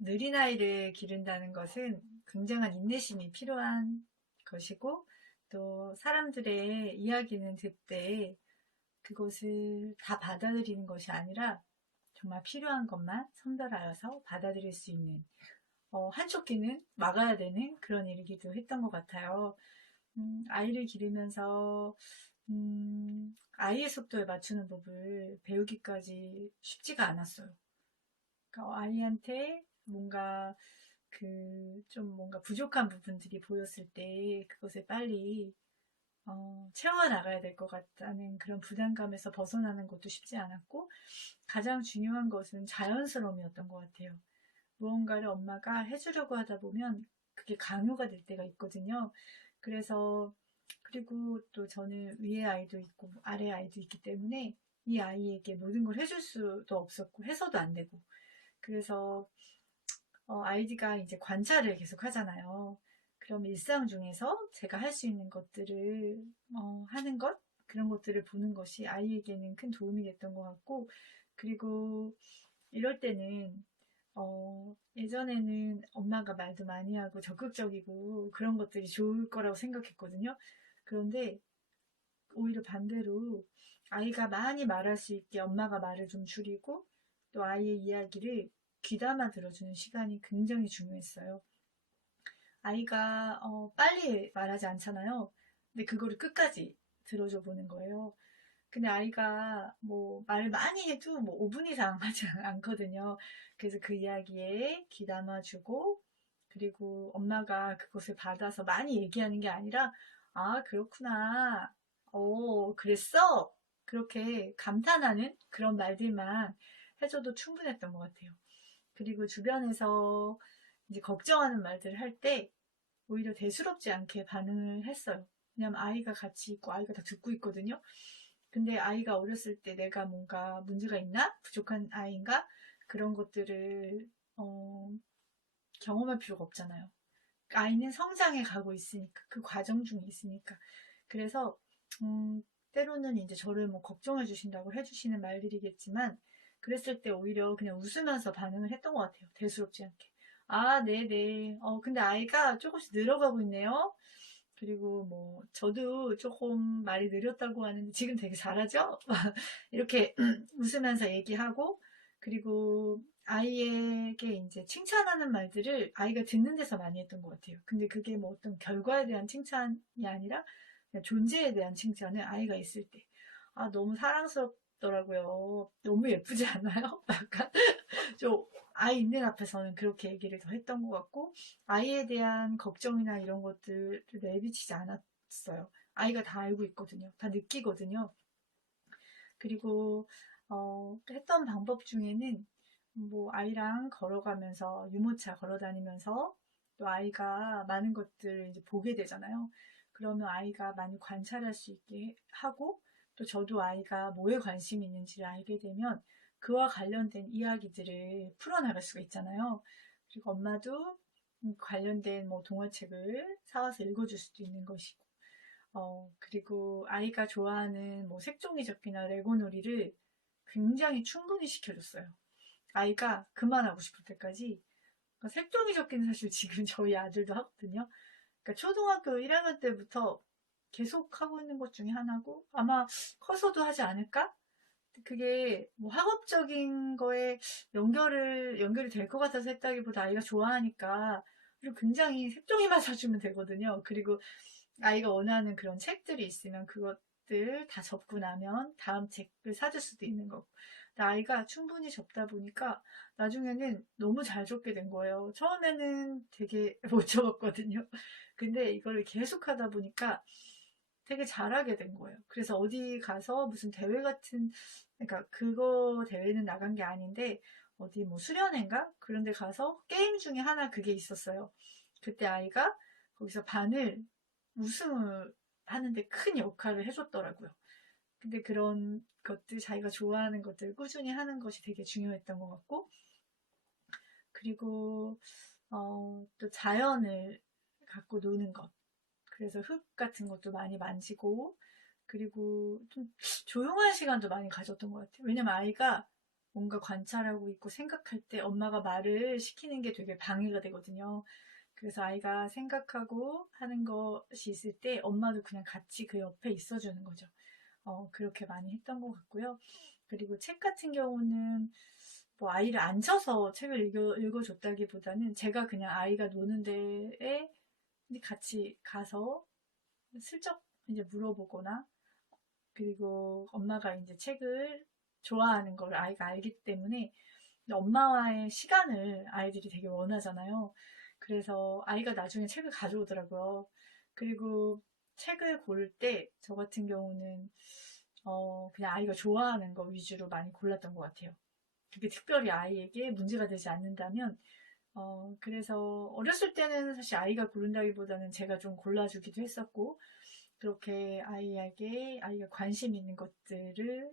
느린 아이를 기른다는 것은 굉장한 인내심이 필요한 것이고, 또 사람들의 이야기는 듣되 그것을 다 받아들이는 것이 아니라 정말 필요한 것만 선별하여서 받아들일 수 있는, 한쪽 귀는 막아야 되는 그런 일이기도 했던 것 같아요. 아이를 기르면서 아이의 속도에 맞추는 법을 배우기까지 쉽지가 않았어요. 그러니까 아이한테 뭔가 좀 뭔가 부족한 부분들이 보였을 때 그것을 빨리 채워나가야 될 것 같다는 그런 부담감에서 벗어나는 것도 쉽지 않았고, 가장 중요한 것은 자연스러움이었던 것 같아요. 무언가를 엄마가 해주려고 하다 보면 그게 강요가 될 때가 있거든요. 그래서, 그리고 또 저는 위에 아이도 있고 아래 아이도 있기 때문에 이 아이에게 모든 걸 해줄 수도 없었고 해서도 안 되고, 그래서 아이디가 이제 관찰을 계속 하잖아요. 그럼 일상 중에서 제가 할 수 있는 것들을 하는 것, 그런 것들을 보는 것이 아이에게는 큰 도움이 됐던 것 같고, 그리고 이럴 때는 예전에는 엄마가 말도 많이 하고 적극적이고 그런 것들이 좋을 거라고 생각했거든요. 그런데 오히려 반대로 아이가 많이 말할 수 있게 엄마가 말을 좀 줄이고, 또 아이의 이야기를 귀담아 들어주는 시간이 굉장히 중요했어요. 아이가 빨리 말하지 않잖아요. 근데 그거를 끝까지 들어줘 보는 거예요. 근데 아이가 뭐 말을 많이 해도 뭐 5분 이상 하지 않거든요. 그래서 그 이야기에 귀담아주고, 그리고 엄마가 그것을 받아서 많이 얘기하는 게 아니라, 아, 그렇구나. 그랬어? 그렇게 감탄하는 그런 말들만 해줘도 충분했던 것 같아요. 그리고 주변에서 이제 걱정하는 말들을 할 때 오히려 대수롭지 않게 반응을 했어요. 왜냐면 아이가 같이 있고 아이가 다 듣고 있거든요. 근데 아이가 어렸을 때 내가 뭔가 문제가 있나? 부족한 아이인가? 그런 것들을 어, 경험할 필요가 없잖아요. 아이는 성장해 가고 있으니까, 그 과정 중에 있으니까. 그래서 때로는 이제 저를 뭐 걱정해 주신다고 해주시는 말들이겠지만, 그랬을 때 오히려 그냥 웃으면서 반응을 했던 것 같아요. 대수롭지 않게. 아, 네네. 근데 아이가 조금씩 늘어가고 있네요. 그리고 뭐 저도 조금 말이 느렸다고 하는데 지금 되게 잘하죠? 이렇게 웃으면서 얘기하고, 그리고 아이에게 이제 칭찬하는 말들을 아이가 듣는 데서 많이 했던 것 같아요. 근데 그게 뭐 어떤 결과에 대한 칭찬이 아니라 그냥 존재에 대한 칭찬을 아이가 있을 때, 아, 너무 사랑스럽더라고요. 너무 예쁘지 않아요? 약간 좀 아이 있는 앞에서는 그렇게 얘기를 더 했던 것 같고, 아이에 대한 걱정이나 이런 것들을 내비치지 않았어요. 아이가 다 알고 있거든요. 다 느끼거든요. 그리고 했던 방법 중에는 뭐 아이랑 걸어가면서 유모차 걸어 다니면서 또 아이가 많은 것들을 이제 보게 되잖아요. 그러면 아이가 많이 관찰할 수 있게 하고, 또 저도 아이가 뭐에 관심이 있는지를 알게 되면 그와 관련된 이야기들을 풀어나갈 수가 있잖아요. 그리고 엄마도 관련된 뭐 동화책을 사와서 읽어줄 수도 있는 것이고, 그리고 아이가 좋아하는 뭐 색종이 접기나 레고 놀이를 굉장히 충분히 시켜줬어요. 아이가 그만하고 싶을 때까지. 그러니까 색종이 접기는 사실 지금 저희 아들도 하거든요. 그러니까 초등학교 1학년 때부터 계속 하고 있는 것 중에 하나고, 아마 커서도 하지 않을까? 그게 뭐 학업적인 거에 연결이 될 것 같아서 했다기보다 아이가 좋아하니까, 그리고 굉장히 색종이만 사주면 되거든요. 그리고 아이가 원하는 그런 책들이 있으면 그것들 다 접고 나면 다음 책을 사줄 수도 있는 거고. 근데 아이가 충분히 접다 보니까 나중에는 너무 잘 접게 된 거예요. 처음에는 되게 못 접었거든요. 근데 이거를 계속 하다 보니까 되게 잘하게 된 거예요. 그래서 어디 가서 무슨 대회 같은, 그러니까 그거 대회는 나간 게 아닌데 어디 뭐 수련회인가? 그런 데 가서 게임 중에 하나 그게 있었어요. 그때 아이가 거기서 반을 우승을 하는데 큰 역할을 해줬더라고요. 근데 그런 것들, 자기가 좋아하는 것들 꾸준히 하는 것이 되게 중요했던 것 같고, 그리고 또 자연을 갖고 노는 것. 그래서 흙 같은 것도 많이 만지고, 그리고 좀 조용한 시간도 많이 가졌던 것 같아요. 왜냐면 아이가 뭔가 관찰하고 있고 생각할 때 엄마가 말을 시키는 게 되게 방해가 되거든요. 그래서 아이가 생각하고 하는 것이 있을 때 엄마도 그냥 같이 그 옆에 있어주는 거죠. 그렇게 많이 했던 것 같고요. 그리고 책 같은 경우는 뭐 아이를 앉혀서 책을 읽어줬다기보다는 제가 그냥 아이가 노는 데에 같이 가서 슬쩍 이제 물어보거나, 그리고 엄마가 이제 책을 좋아하는 걸 아이가 알기 때문에 엄마와의 시간을 아이들이 되게 원하잖아요. 그래서 아이가 나중에 책을 가져오더라고요. 그리고 책을 고를 때 저 같은 경우는 그냥 아이가 좋아하는 거 위주로 많이 골랐던 것 같아요. 그게 특별히 아이에게 문제가 되지 않는다면, 그래서 어렸을 때는 사실 아이가 고른다기보다는 제가 좀 골라주기도 했었고, 그렇게 아이가 관심 있는 것들을,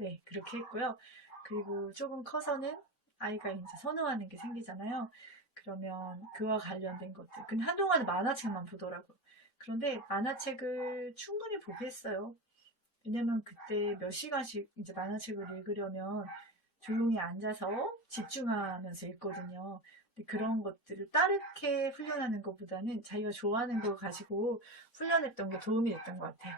네, 그렇게 했고요. 그리고 조금 커서는 아이가 이제 선호하는 게 생기잖아요. 그러면 그와 관련된 것들. 근데 한동안은 만화책만 보더라고요. 그런데 만화책을 충분히 보게 했어요. 왜냐면 그때 몇 시간씩 이제 만화책을 읽으려면 조용히 앉아서 집중하면서 읽거든요. 근데 그런 것들을 따르게 훈련하는 것보다는 자기가 좋아하는 걸 가지고 훈련했던 게 도움이 됐던 것 같아요.